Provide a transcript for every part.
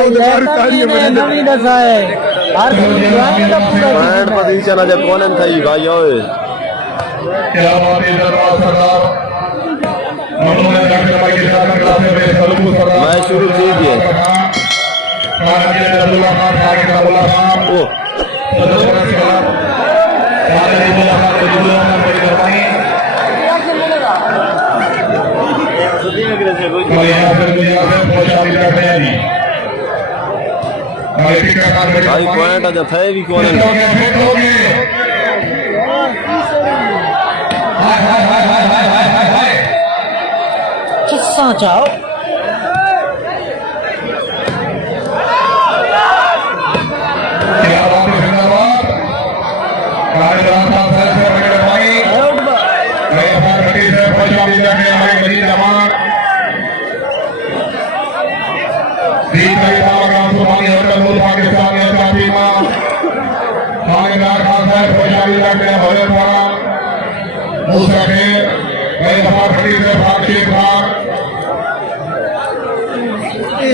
नवी दशा है हर point position आज कौन थी भाई ओए क्या बात है दरबार सरदार मैं शुरू कीजिए ओ भाई पॉइंट आज थे भी कौन किस्सा चाहो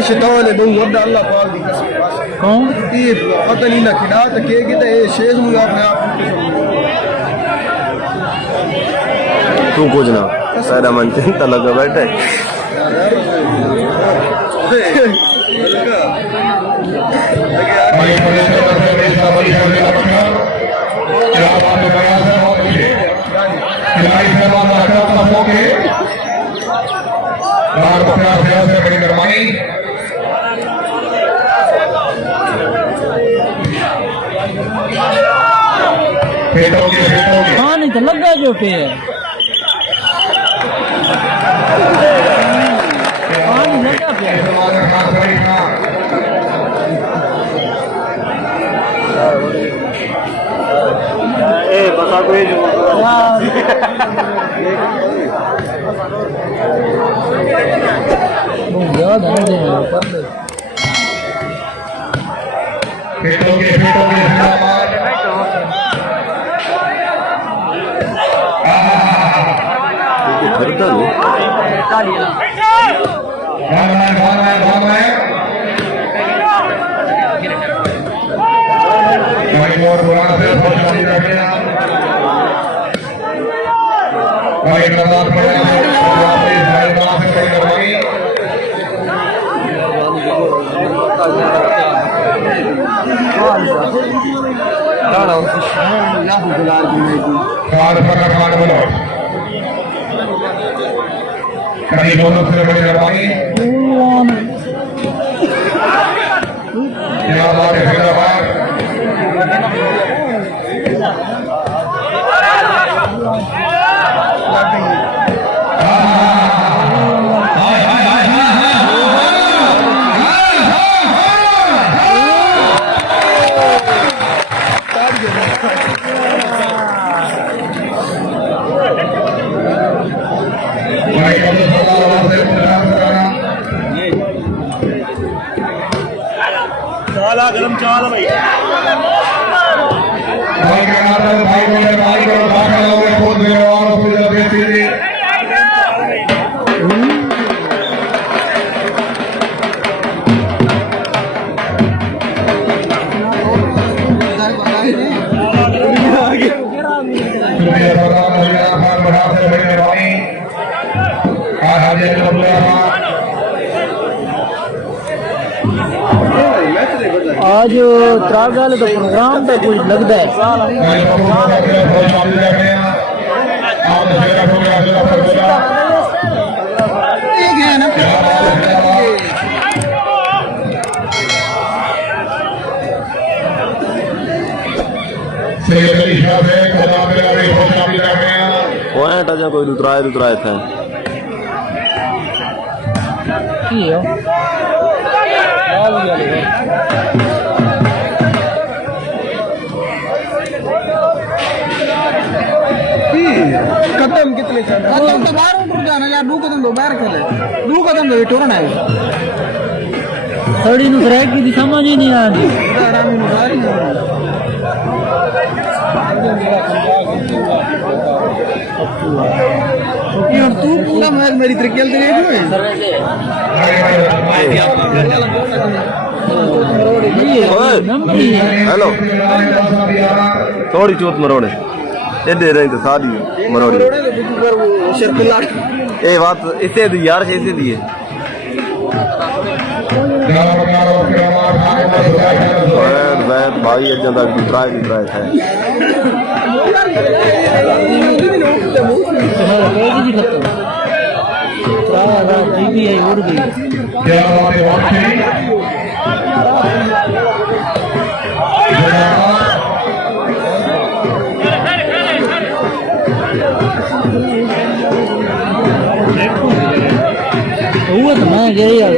शैतान है बहु वड्डा अल्लाह पाक दी कसम कौन ये पता नहीं ना खिड़ा तो के ते शेष मुझे अपने आप तू कुछ ना सारा मन चिंता लगा बैठे हाँ नहीं तो लगा जो पे हाँ नहीं लगा पे बता कोई याद आ रहा खरीदा लो गरम चाल भाई आज त्रागल तो प्रोग्राम पे कुछ लगता है पॉइंट आज कोई दूसरा था कदम कितने कदम तो बाहर उठ जाना यार दो कदम तो बाहर खेले दो कदम तो टोरना है थोड़ी नु ट्रैक की समझ ही नहीं आ रही यार तू पूरा मेरी तरीके से देख लो हेलो थोड़ी चोट मरोड़े एडे रही तो सारी मरोड़ी ए बात इसे दी यार इसे दिए भाई अजा तक ट्राई है हुआ तो मैं यही हाल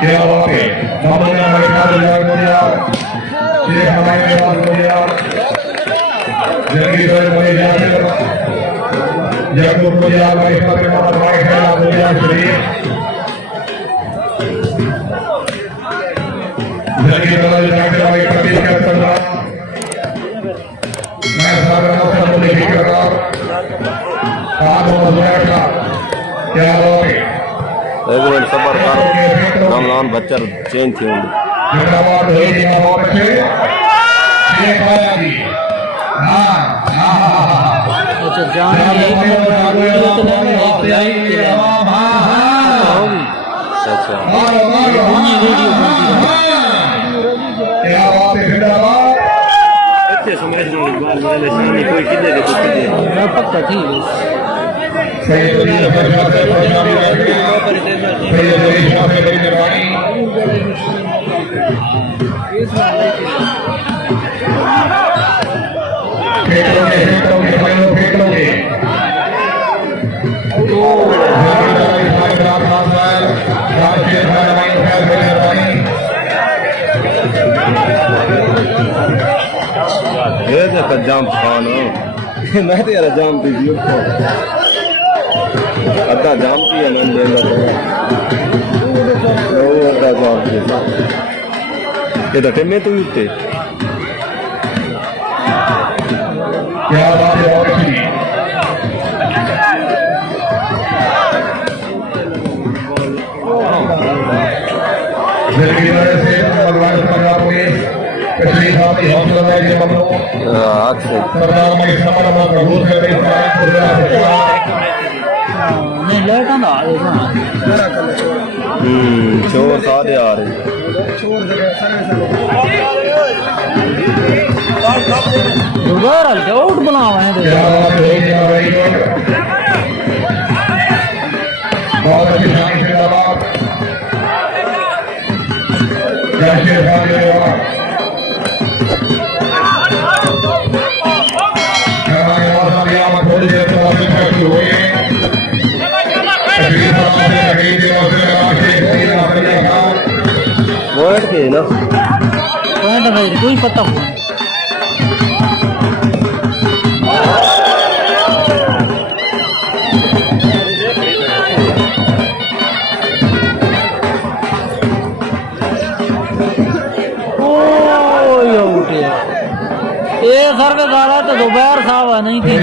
क्या बात है मामला बैठा दिया ये हमारे पास दिया जल्दी से मुझे जाने जब मुझे आप इस पर हमारा भाई खेला मुझे श्री जल्दी से जाके भाई प्रतीक कर सकता मैं सारा मौसम मुझे भी कर रहा काम हो बैठा क्या बात है एक मिनट सबर करो नाम नाम बच्चा चेंज थी जिंदाबाद है बहुत अच्छे ये खाया भी हां अच्छा जान अच्छा क्या बात है जिंदाबाद पक्का ठीक सही तरीके से जाम खान मैं तो यार जाम थी अद्धा जाम थी अद्धा जाम थी ये तो टेमे तो उत्ते क्या बात है और अच्छी जल्दी से भगवान पंजाब में पिछली बात ही हौसला है कि हम लोग सरदार में समारोह में प्रभु से नहीं लेट आंदा चोर सारे आ रहे दोबारा आउट बनावा है क्या बात है वेरी गुड बहुत अच्छी शान से जवाब जैसे भागे जवाब हमारे मौसम यहाँ थोड़ी देर से मौसम शुरू हुई है वर्ड के ना पॉइंट नहीं कोई पता नहीं ये सर का गाला तो दोपहर साहब नहीं थी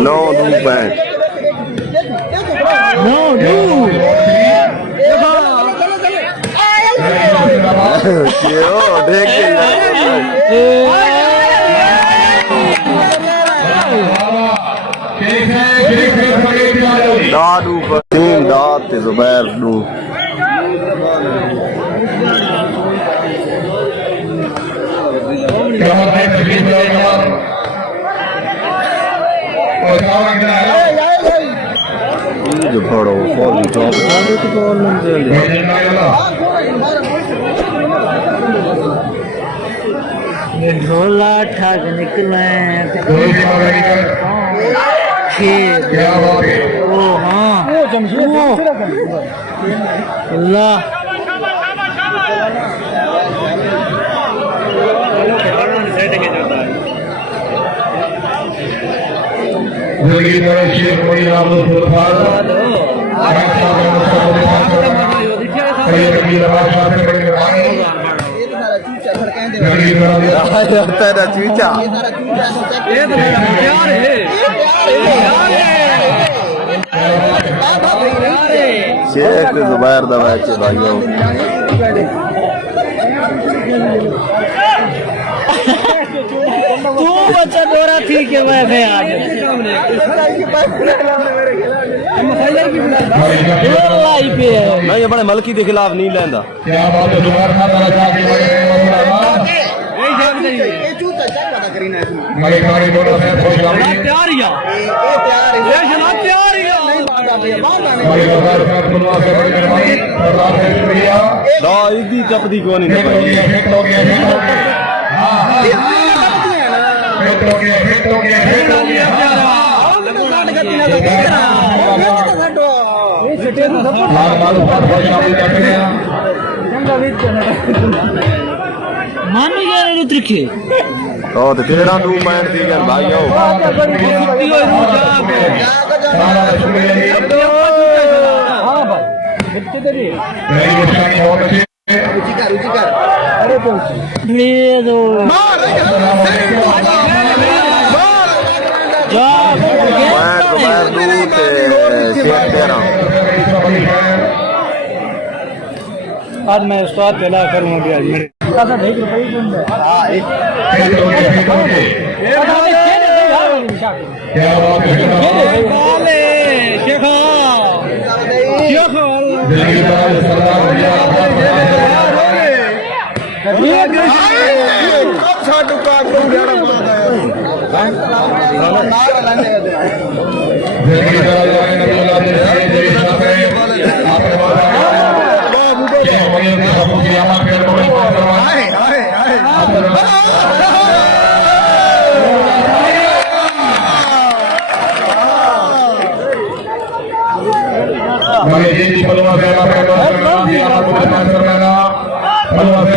No, do bad. No, do. क्यों देख के दादू पर नईम दात ते जुबैर दू जो बड़ो फौजी टॉप तो बॉल नहीं चले ये ढोला ठाक निकले ओ हाँ अल्लाह तेरा चूचा शेख जुबैर दा मैच है भाइयों तू बच्चा दोरा थी के मैं थे आज लाई पे है मैं ये बड़े मलकी के खिलाफ नहीं लेंदा क्या बात है जुबैर खान तारा चाह के मलिक हमारी दोनों से खुश रही तैयार या ये जनाब तैयार या नहीं मलिक जुबैर खान खुलवा से बड़ी मेहरबानी सरदार से शुक्रिया दा इदी टपदी को नहीं फिट हो गया हां फिट हो गया मान गया रे त्रिखे तो तेरा तू पैंट दी जान भाइयों हां भाई कितने देरी ये दो जा पैंट जुबैर दू ते शेख तेरा आज मैं स्वाद चला करूंगा भी आज मेरे दादा देख रुपए हां क्या बात है शेखा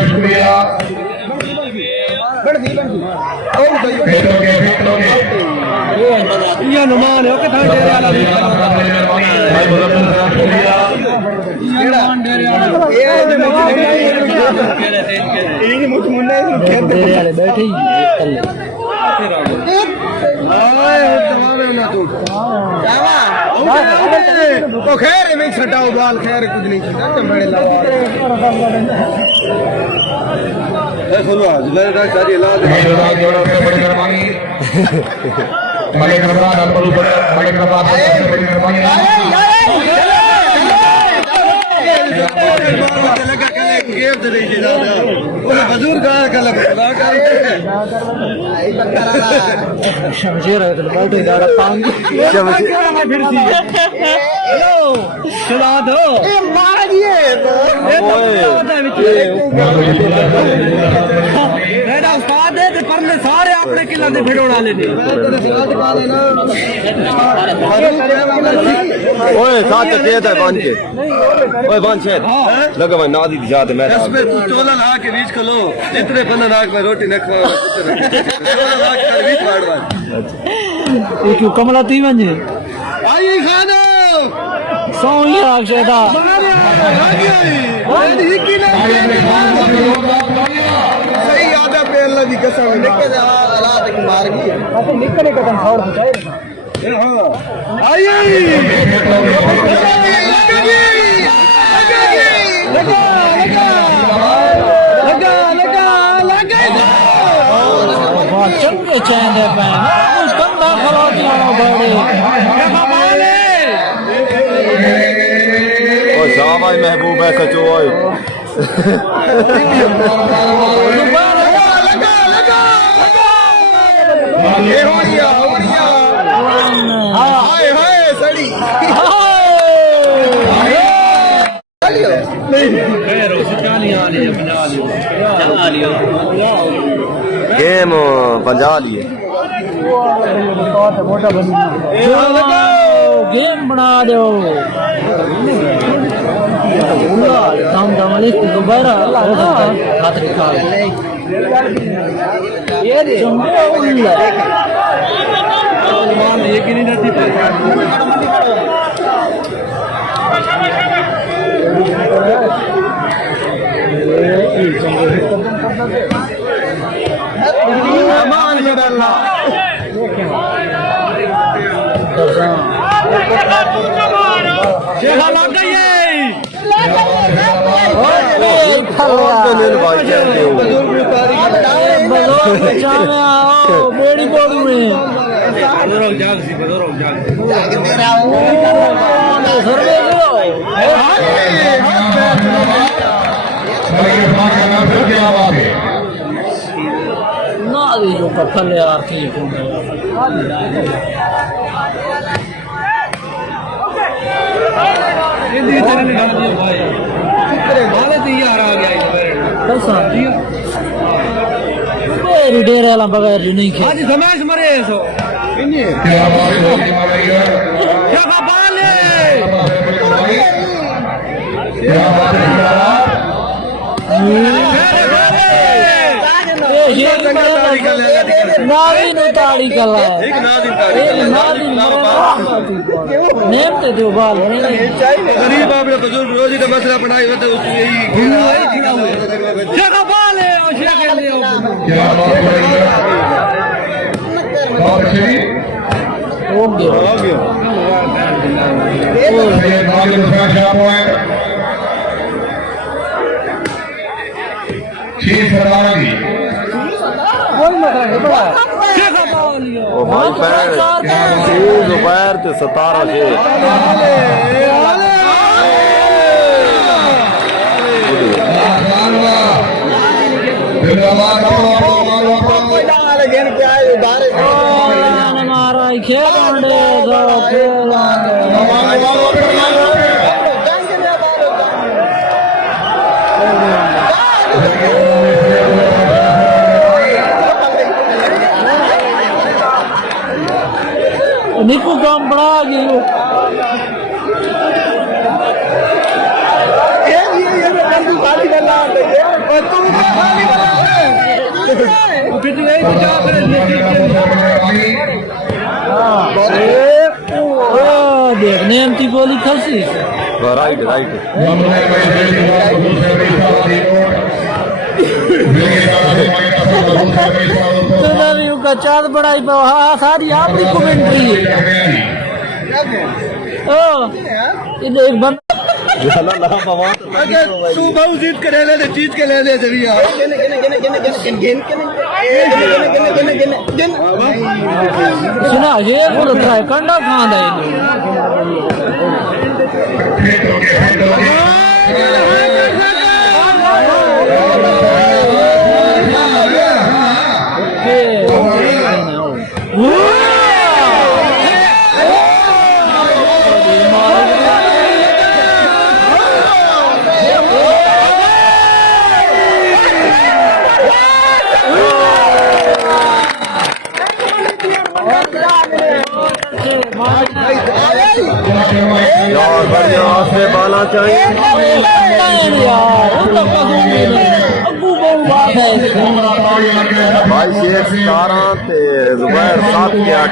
शुक्रिया ये नुमान है कितना डेरे वाला ये मुझ मुन्ने डेरे वाले बैठे ही कल तो खैर में छटाओ बाल खैर कुछ नहीं छटा चंबड़े लगा सुनो मेरे डाक सारी ला दे बड़ी मेहरबानी मलिक रमजान अब्दुल मलिक रमजान बड़ी मेहरबानी शमशेर है तो बैठे दाड़ा पांग हेलो सुना दो ये मार दिए मेरा उस्ताद है ते परले सारे अपने किला दे भिड़ोड़ा लेने ओए साथ के दे बन के ओए बन से लगा मैं नादी दी जाते मैं इसमें टोला ला के बीच को लो जितने बंदा नाक में रोटी न खा टोला ला के बीच काटवा ये क्यों कमला ती मंजे आई खाना सौ लाख शेदा सही याद है पे अल्लाह दी कसम निकल जा अल्लाह तक मार गई तो निकले कदम छोड़ बचाए आई चंगे चैंदे पैन उस कंधा खला दिया बड़े भाई महबूब है सचो ये हो गया हाय हाय सड़ी गेम 50 लिए गेम बना दो दम दम दोबारा हाथ निकाल ये नहीं रहती बेड़ी बोल में जो कथल यार ठीक डेरे वाला बगैर नहीं खेल समाज मरे सो नादी नु ताड़ी कला एक नादी नेम ते दो बाल गरीब आपने बुजुर्ग रोजी का मसला पढ़ाई होता है उसको यही जगह बाल है और शेख ले हो गया दोपहर से 17 निकू काम बड़ा गयो देख नेमती गोली खसी राइट राइट का चाँद बड़ाई हाँ सारी आपकी कमेंट्री एक बंद तू बहुत जीत के ले ले जीत के ले ले भैया सुना ये बोल रहा है कंडा खान है यार बढ़िया से बाला चाहिए भाई शेख 17 ते जुबैर 7 के 8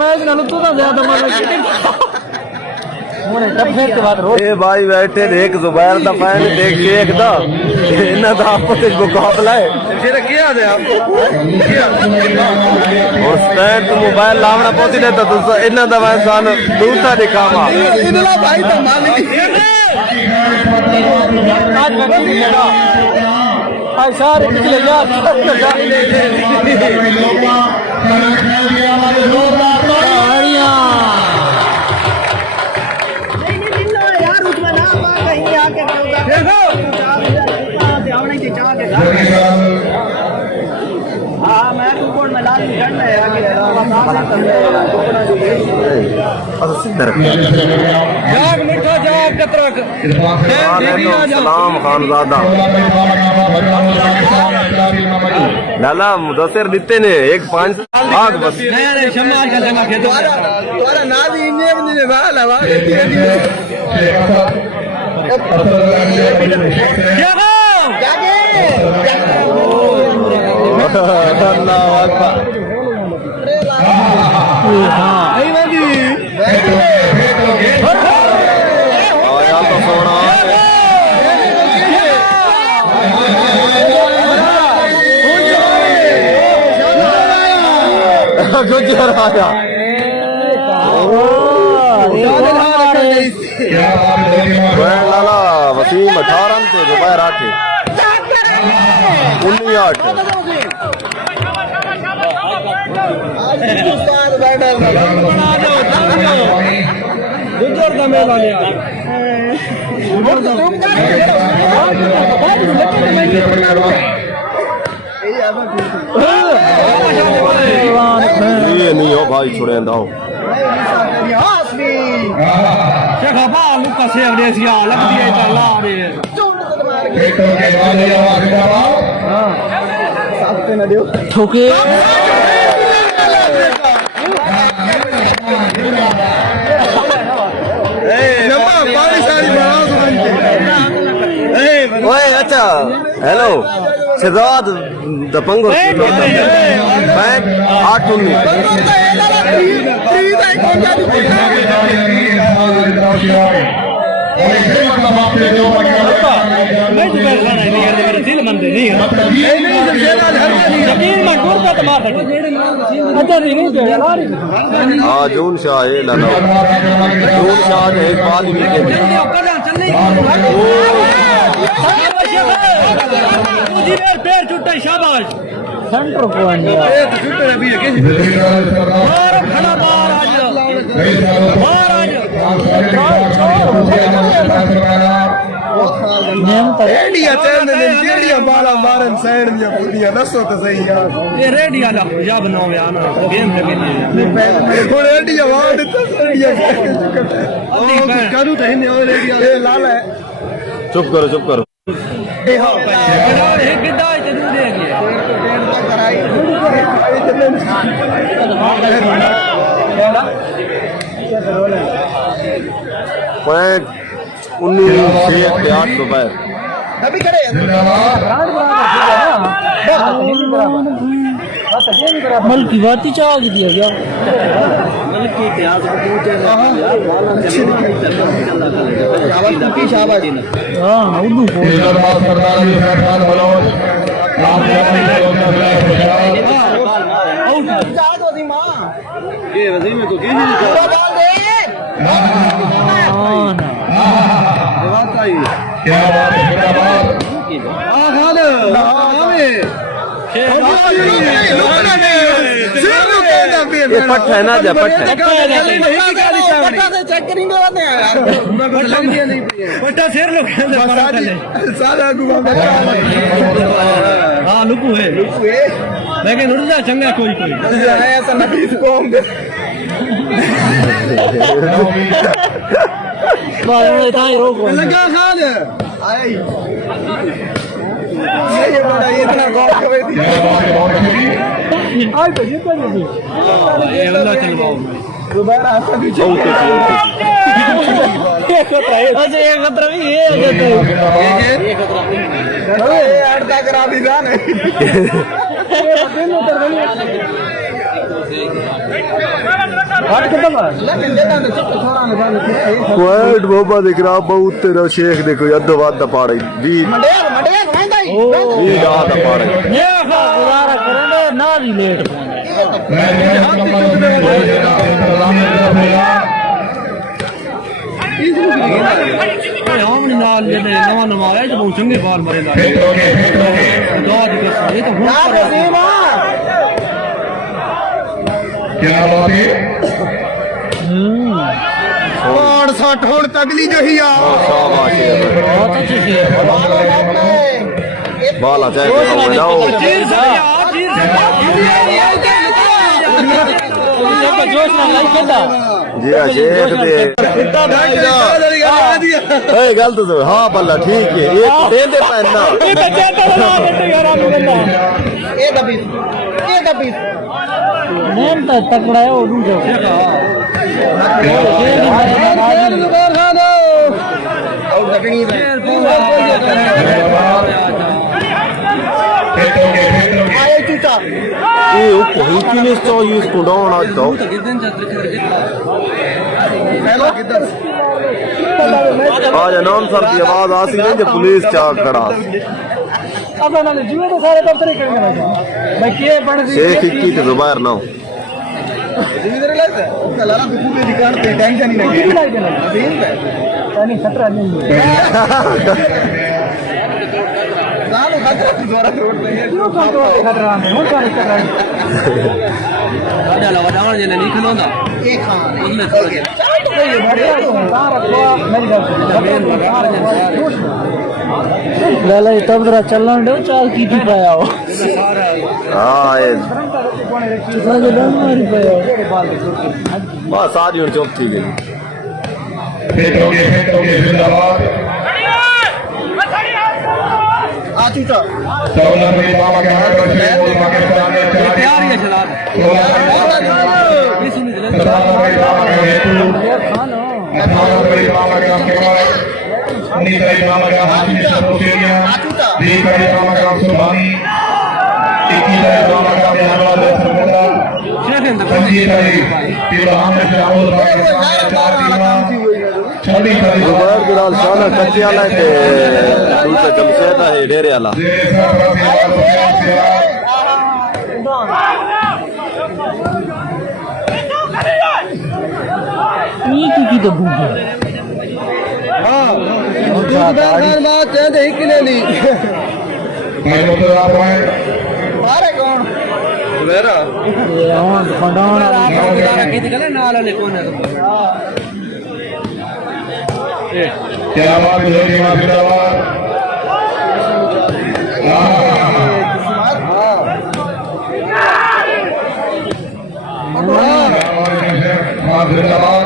मैच ना तो ज्यादा अपने टप्पे के बाद रोड ए भाई बैठे देख जुबैर दा फैन देख शेख दा इन्ना दा आपस विच मुकाबला है फिर क्या दे आपको क्या और स्टैंड तो मोबाइल लावना पहुंची ने तो इन्ना दा मैं सान दूसरा दिखावा इनला भाई तो मालिक आज आज सारे पिछले जा जाग मिठा जाग कतरक सलाम खानजादा लाला मुदस्सिर दिते ने एक 5 आग बस नहीं शम्मा का जमा के तुम्हारा नादी इंडिया में नहीं वाला वाह अल्लाह अकबर आया तो सोना गुजर आया लाला वसीम 18 से दोपहर 8 19 गुजर का मेला लिया ये नहीं हो भाई छोड़े दाओ देखा बा लुका से अवदेसिया लग दिया चला रे ठोके ओए अच्छा हेलो शहजाद दपंगो बैंक 819 मैं तो बैठा नहीं यार मेरा दिल मन नहीं है जमीन में टूर का मार सकते अच्छा नहीं तो यार हां जून शाह है लाला जून शाह ने एक बात भी की पैर छुट्टा शाबाश सेंटर पॉइंट खड़ा बाहर आज रेडिया चैन ने रेडिया बाला मारन सैन दिया पुड़िया दसो तो सही यार ये रेडिया ला या बनाओ यार ना गेम लगे वो रेडिया वांड तो रेडिया करू तो हिने और रेडिया लाल है चुप करो ए हां एक गिद्दा ते दूर दे गया पॉइंट 19 दोपहर अभी करे मल की बात ही चाह दिया क्या मल की प्याज को पूछे शाबाश हां उर्दू ये वजीम में तो की नहीं क्या बात है ये पट है ना जा पट है चेक करेंगे बटा शेर लोग सारा हां लुकू है लेकिन उड़ना चंगा कोई ऐसा नफीस कौम लगा खान आई ये बड़ा इतना गौर कर रही थी आज तो जीता नहीं ये अल्लाह चलवाओ दोबारा ऐसा भी एक खतरा भी ये अड़ता करा दी जाने क्वाइट बाबा दिख रहा बहुत तेरा शेख देखो अद्ध वादा पाड़े भी आधा पाड़े ये गुजारा करेंगे ना भी लेट हम नाल लेने नवा नवा है जो बहुत चंगे बाल मरेगा दौड़ के ये तो क्या बात है और 60 होड़ तगली जही आ बहुत अच्छे से बाला चाहे जोश ना लाइक करता जी शेख दे गलत तो हाँ बल्ला ठीक है एक दे दे पहनना नेम तो तकड़ा है वो दूसरा ये कोई किने तो यूज कोडोन आज तो आज नाम सर की आवाज आसी नहीं जो पुलिस चाक खड़ा अब ना जीवे तो सारे दफ्तर करेंगे भाई के बन शेख इक्की तो जुबायर ना हो जिम्मेदारी लगता है लाला दुखू के अधिकार पे टेंशन ही नहीं नहीं खतरा नहीं लालो खतरा द्वारा रोड पे क्यों खतरा नहीं हो खतरा आजा लगा डाउन जे नहीं खलोंदा एक हां उसने छोड़ के ये बढ़िया तार रखो मेरी गल लाला ये तब जरा चलना दो चाल की थी पाया हो हां ये बस सारी और चुप थी गई फेंकोगे जिंदाबाद आचूटा सौलभ मेरी मामा के हाथ में शेख बोल माके सामने प्यार ये चला ये सुनिए मेरी मामा के हेतु मेरी मामा के नाम के बाद नीता मामा के हाथ में सोचेरिया दीपा मामा का सुभानी इक्कीला मामा का बिहार में सरबंदा संजीता तीला हमने से आउल माके सामने चार टीमा छड़ी छड़ी जुबायर बिलाल शाना कच्चे वाला के दूसरे जमशेद है डेरे वाला की तो भूख हां बात है देख के ले ली मैं तो आप हैं मारे कौन मेरा ये हम खंडोन क्या बात है जिंदाबाद जिंदाबाद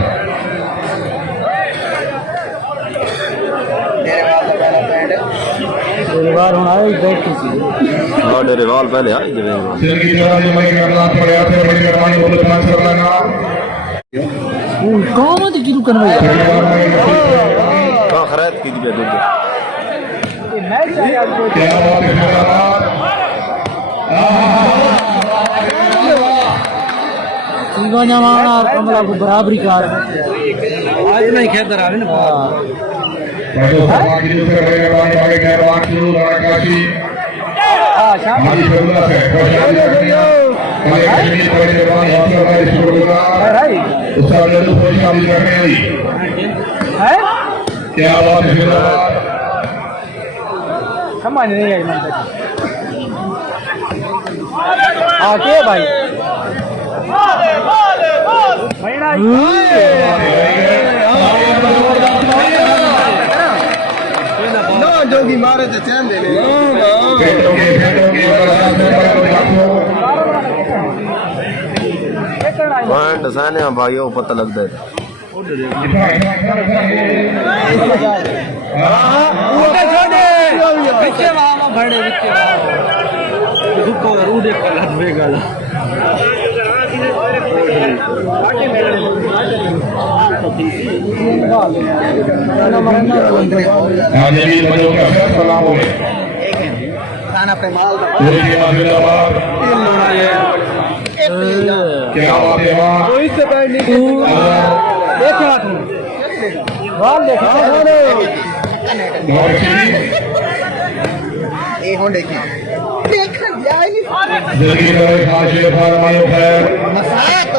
बार होना है बैठ किसी हां डेरे वाल पहले आई जवे दिल की तरह जो मैं करना पड़े आते बड़ी मेहरबानी बोलो तमाम कर लेना कौन है किरू करवे का खरीद की दिए दे क्या बात है जिंदाबाद सीवा जमाना और कमला को बराबरी कर आज नहीं खेतर आ ना मैं तो समाज की जो कर रहे हैं आगे क्या बात शुरू राकाशी हां शाम हमारी जरूरत है कोशिश करिए हमारे कश्मीर बड़े जवान हौसला का शुरू होगा उसका जरूर कोई शामिल करने हुई है क्या बात है जिंदाबाद समझ नहीं आई मन तक आके भाई जोगी मारे थे चैन दे ले पॉइंट साने भाइयों पता लगता है पीछे वहां भड़े पीछे रुको रू देख कर लदवे गल खाना पे माल जिंदाबाद क्या बात है वाह कोई से पैर नहीं देखा तू बाल देखा बहुत अच्छी ਇਹ ਹੁਣ ਦੇਖੀ ਦੇਖ ਲਿਆ ਹੀ ਨਹੀਂ जल्दी करो खासियत फरमायो खैर ਮਸਾਕ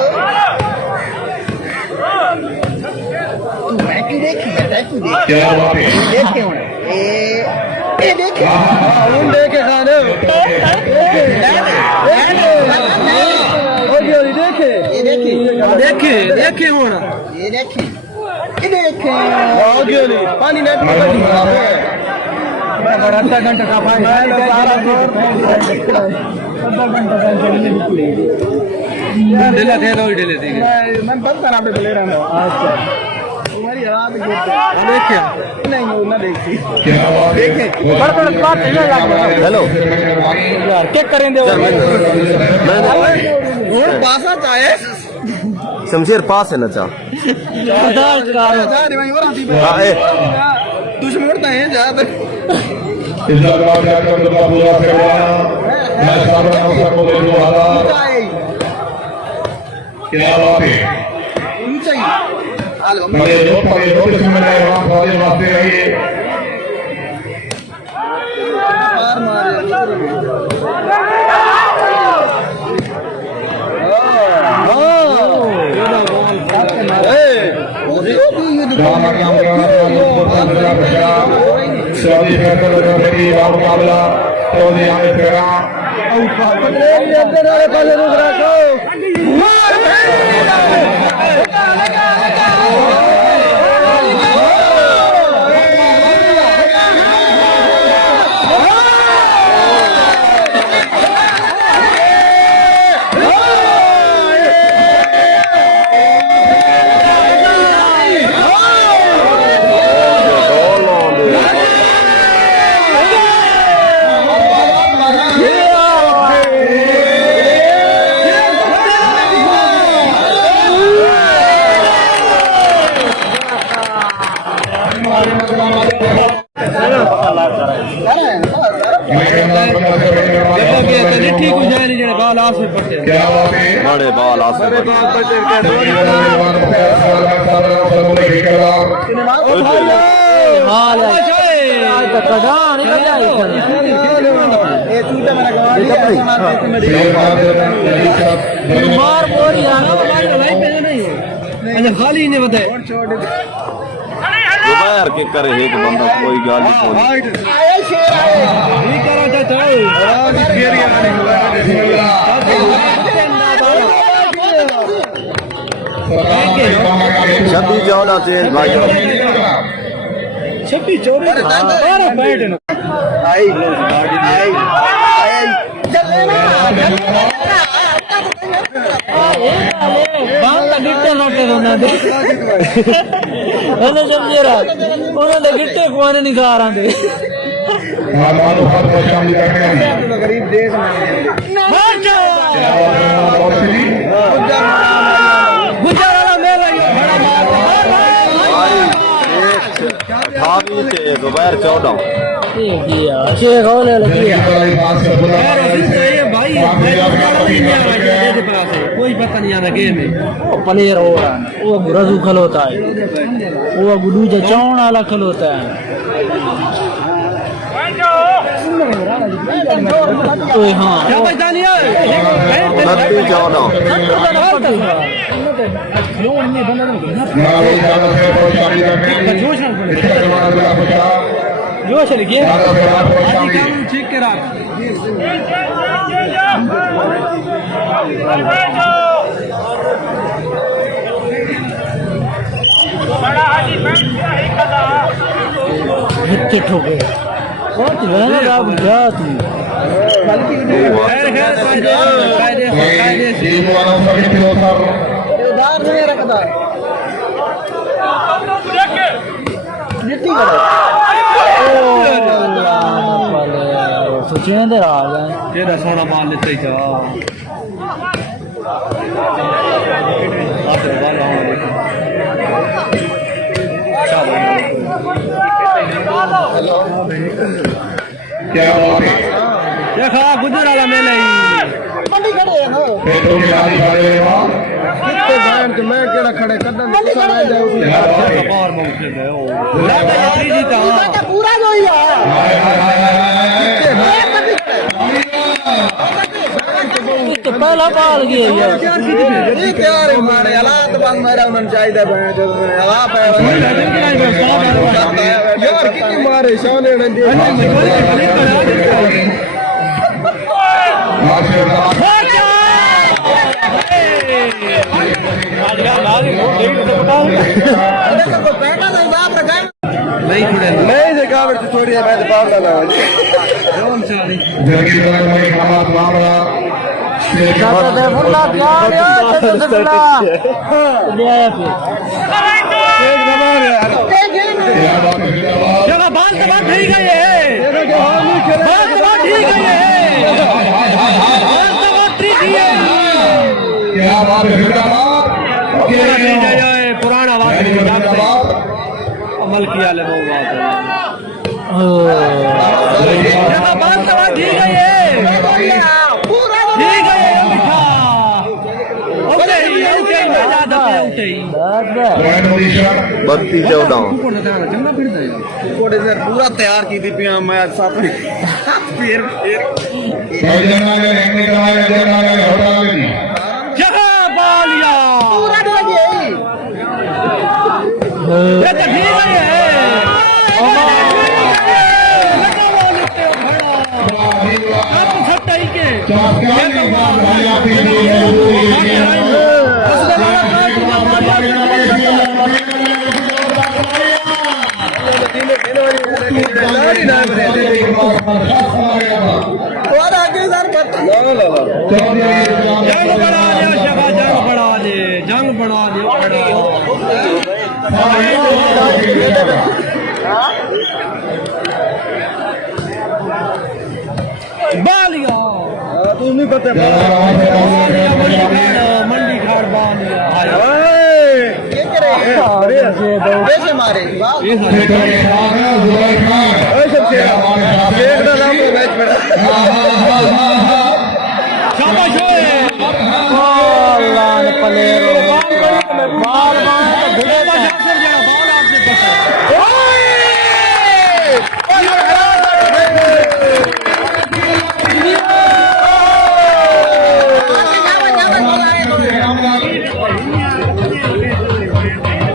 ਤੂੰ ਮੈਂ ਕੀ ਦੇਖੀ ਬੇਟਾ ਤੂੰ ਦੇਖ क्या बात है ਦੇਖੇ ਹੁਣ ਇਹ ਦੇਖ ਹੁਣ ਦੇਖ ਕੇ ਖਾਣ ਉਹ ਜੀ ਦੇਖੇ ਇਹ ਦੇਖੀ ਦੇਖੇ ਹੁਣ ਇਹ ਦੇਖੀ ਇਹ ਦੇਖੇ ਆਓ ਜੀ ਪਾਣੀ ਨਾ बड़ा आधा घंटा का पानी आधा घंटा का चलने निकले डेला थे तो डेले थे मैं बंद करा पे ले रहा हूं अच्छा तुम्हारी रात देखिए नहीं वो ना देखी क्या बात है देखे बड़ा बड़ा बात है हेलो यार क्या करेंगे ਹੁਣ ਪਾਸਾ ਚਾਹੇ शमशेर पास है ना चा ਜਾ ਰੇ ਮੈਂ ਹੋਰ ਆਂਦੀ हाँ ए ਦੁਸ਼ਮਣ ਤਾਂ ਹੈ ਜਾ इस जगह में आकर उनका पूरा करवाना मैं सारा अवसर को दे दूं आला क्या बात है ऊंचा ही हाल मेरे दो किस्म के वहां वाले वास्ते रहिए मार मार सऊदी फैसल यूनिवर्सिटी का मुकाबला सऊदी आने फेरा ठीक हो जाए नहीं बाल आस में पड़ते क्या बात है बड़े बाल आसे खाली नहीं बताए दोपहर के करे एक बंदा कोई गाली कोई आया शेर आया नहीं करा चाचा छब्बीस 14 चेंज भाई 26 14 12 पैंट आई आई आई चले ना बांधा गिट्टे रोटे दोना दे ਉਹਨੇ ਸਮਝੇਰਾ ਉਹਨਾਂ ਦੇ ਗਿੱਟੇ ਖਵਾਣੇ ਨਹੀਂ ਖਾ ਰਾਂਦੇ गरीब देश में गुजर वाला मेला ये बड़ा भाभी थे दोपहर 14 ठीक है शेख होले लगी है भाई कोई पता नहीं आना गेम में वो प्लेयर हो रहा है वो रजू खलोता है वो गुडू जो चौन वाला खलोता है ओए हाँ क्या पहचानी है 29 14 जोश लिखिए ठीक के रख हिट हो गए बहुत रहना आप जा तू उधार नहीं रखता जितनी करो सोचिए दे आ गए तेरा सोना माल लेते ही जा क्या बात है देखा गुजर वाला मेला ही मंडी खड़े हैं ना पेट्रोल की गाड़ी खड़े हुए वहाँ कितने बहन के मैं केड़ा खड़े कदम गुस्सा आ जाए उसमें बाहर मौके पे ओ लाता यात्री जी का पूरा जो ही है हाय हाय हाय हाय तो पहला बाल गया यार ये प्यार है हमारे हालात बंद मारा उन्होंने चाहिए बहन जो आप है यार कितनी मारे शाने ने दे नहीं छुड़े नहीं देखा बेटे थोड़ी है मैं तो बाहर डाला कौन सा नहीं जबकि भाई हमारा मामला जगह बाल तबाह ठीक है ये बाल तबाह ठीक है ये बाल तबाह ठीक है क्या बात है पुराना बात अमल किया ले वो बात जगह बाल तबाह ठीक है ये ठीक है ये मिठा ओके ओके ज्यादा ओके 32-14 चंगा फिरता है कोड़े से पूरा तैयार की थी पिया मैं साथ में फिर जगह बालिया पूरा तो यही ये तो ठीक है और आगे सर जंग बढ़ा दे शबा जंग बढ़ा दे जंग बढ़ा दे बालिया तू नहीं पता मंडी खाड़ बालिया ये करे कैसे मारे शाबाश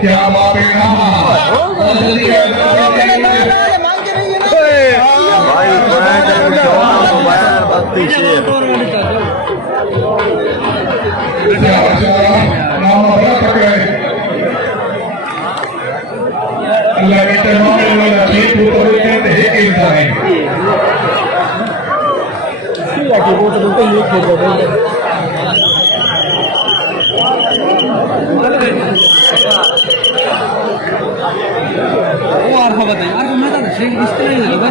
क्या बात है भाई 32 अल्लाह के तमाम ठीक कहते हैं कि इंसान यार बताइए यार मैं तो शेख इस तरह ही लगा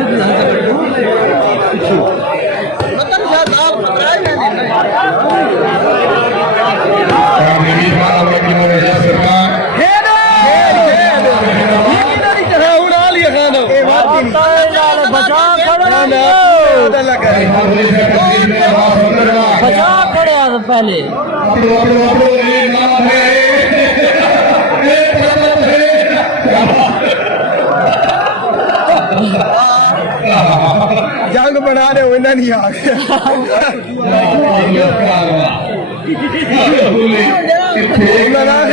पहले जंग बना रहे हो इन्हें नहीं आ गया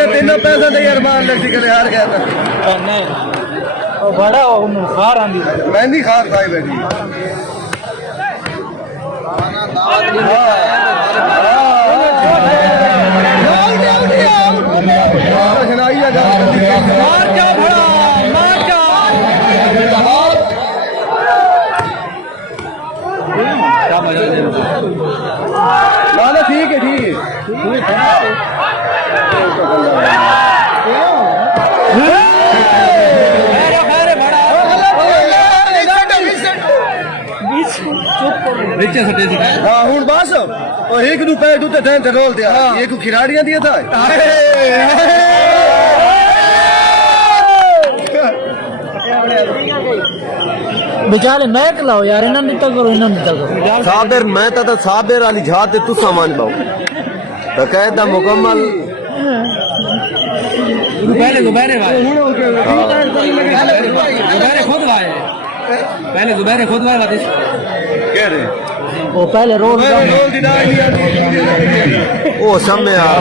तीनों पैसा तो यार मार लग कर यार कहता बड़ा खार आंदी मेहंदी खार भाई बैठी ठीक है ठीक है हाँ हूँ बस और एक दू पैर दूते थे रोल दिया एक खिलाड़ियां दिया था बेचारे मैं लाओ यार इन्होंने दिता करो इन्होंने दिता करो साबिर मैं तो साबिर वाली झात तू सामान पाओ बकायदा मुकम्मल जुबैर भाई जुबैर खुद भाई पहले जुबैर खुद भाई बात कह रहे वो पहले रोड ओ समय यार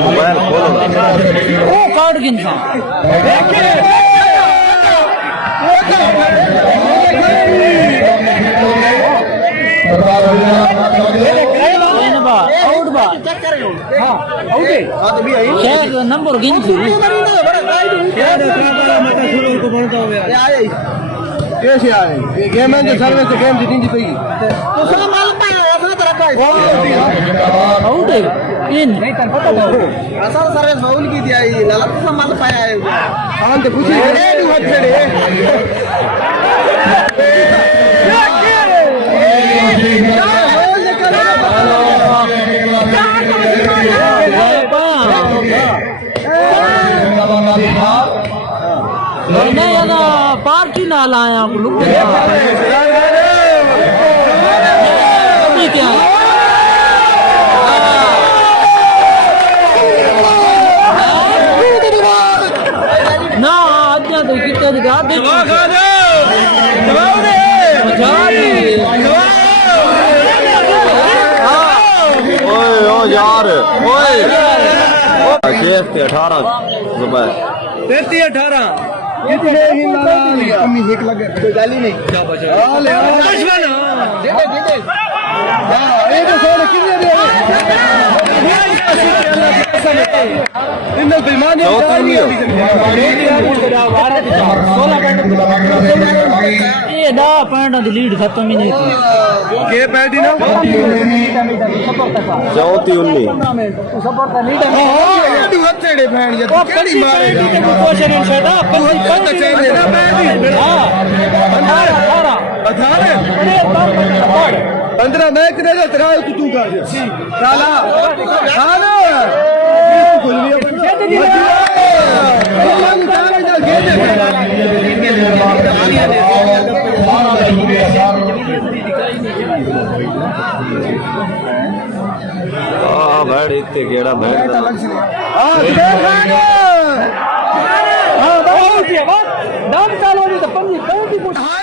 मोबाइल खोलो वो कार्ड गिनता नंबर गिन थी कैसे आए ये गेम है जो सर्विस तो गेम जीती पई तो सब माल पाया असली तरह का आउट है इन नहीं तन पता था असल सर्विस बाउल की दिया ये लाला तो सब माल पाया है हां तो कुछ नहीं तू हाथ छेड़े नहीं यार पार्टी ना लाया लुक क्या ना आज तो कितना दिखा दे ओए ओ यार ओए शेख के 18 रुपए 33-18 इतने ही लाला कमी हिक लगे कोई गाली नहीं हां ले दे दे हां ये तो सोने कितने दे इन बेईमानी ये 10 पॉइंट दी लीड खत्म ही नहीं थी के पैडी ना 34 सपोर्ट का लीड हां तू हथेड़े फैन जा केड़ी मारे क्वेश्चन इन सेट अप तो चाहिए ना पैडी हां 18 15 मैं किधर जा तेरा तू कर साला खाना खुल भी हां बैठ इतने केड़ा बैठ हां हां बहुत है बस 10 साल वाली तो 5 कुछ हां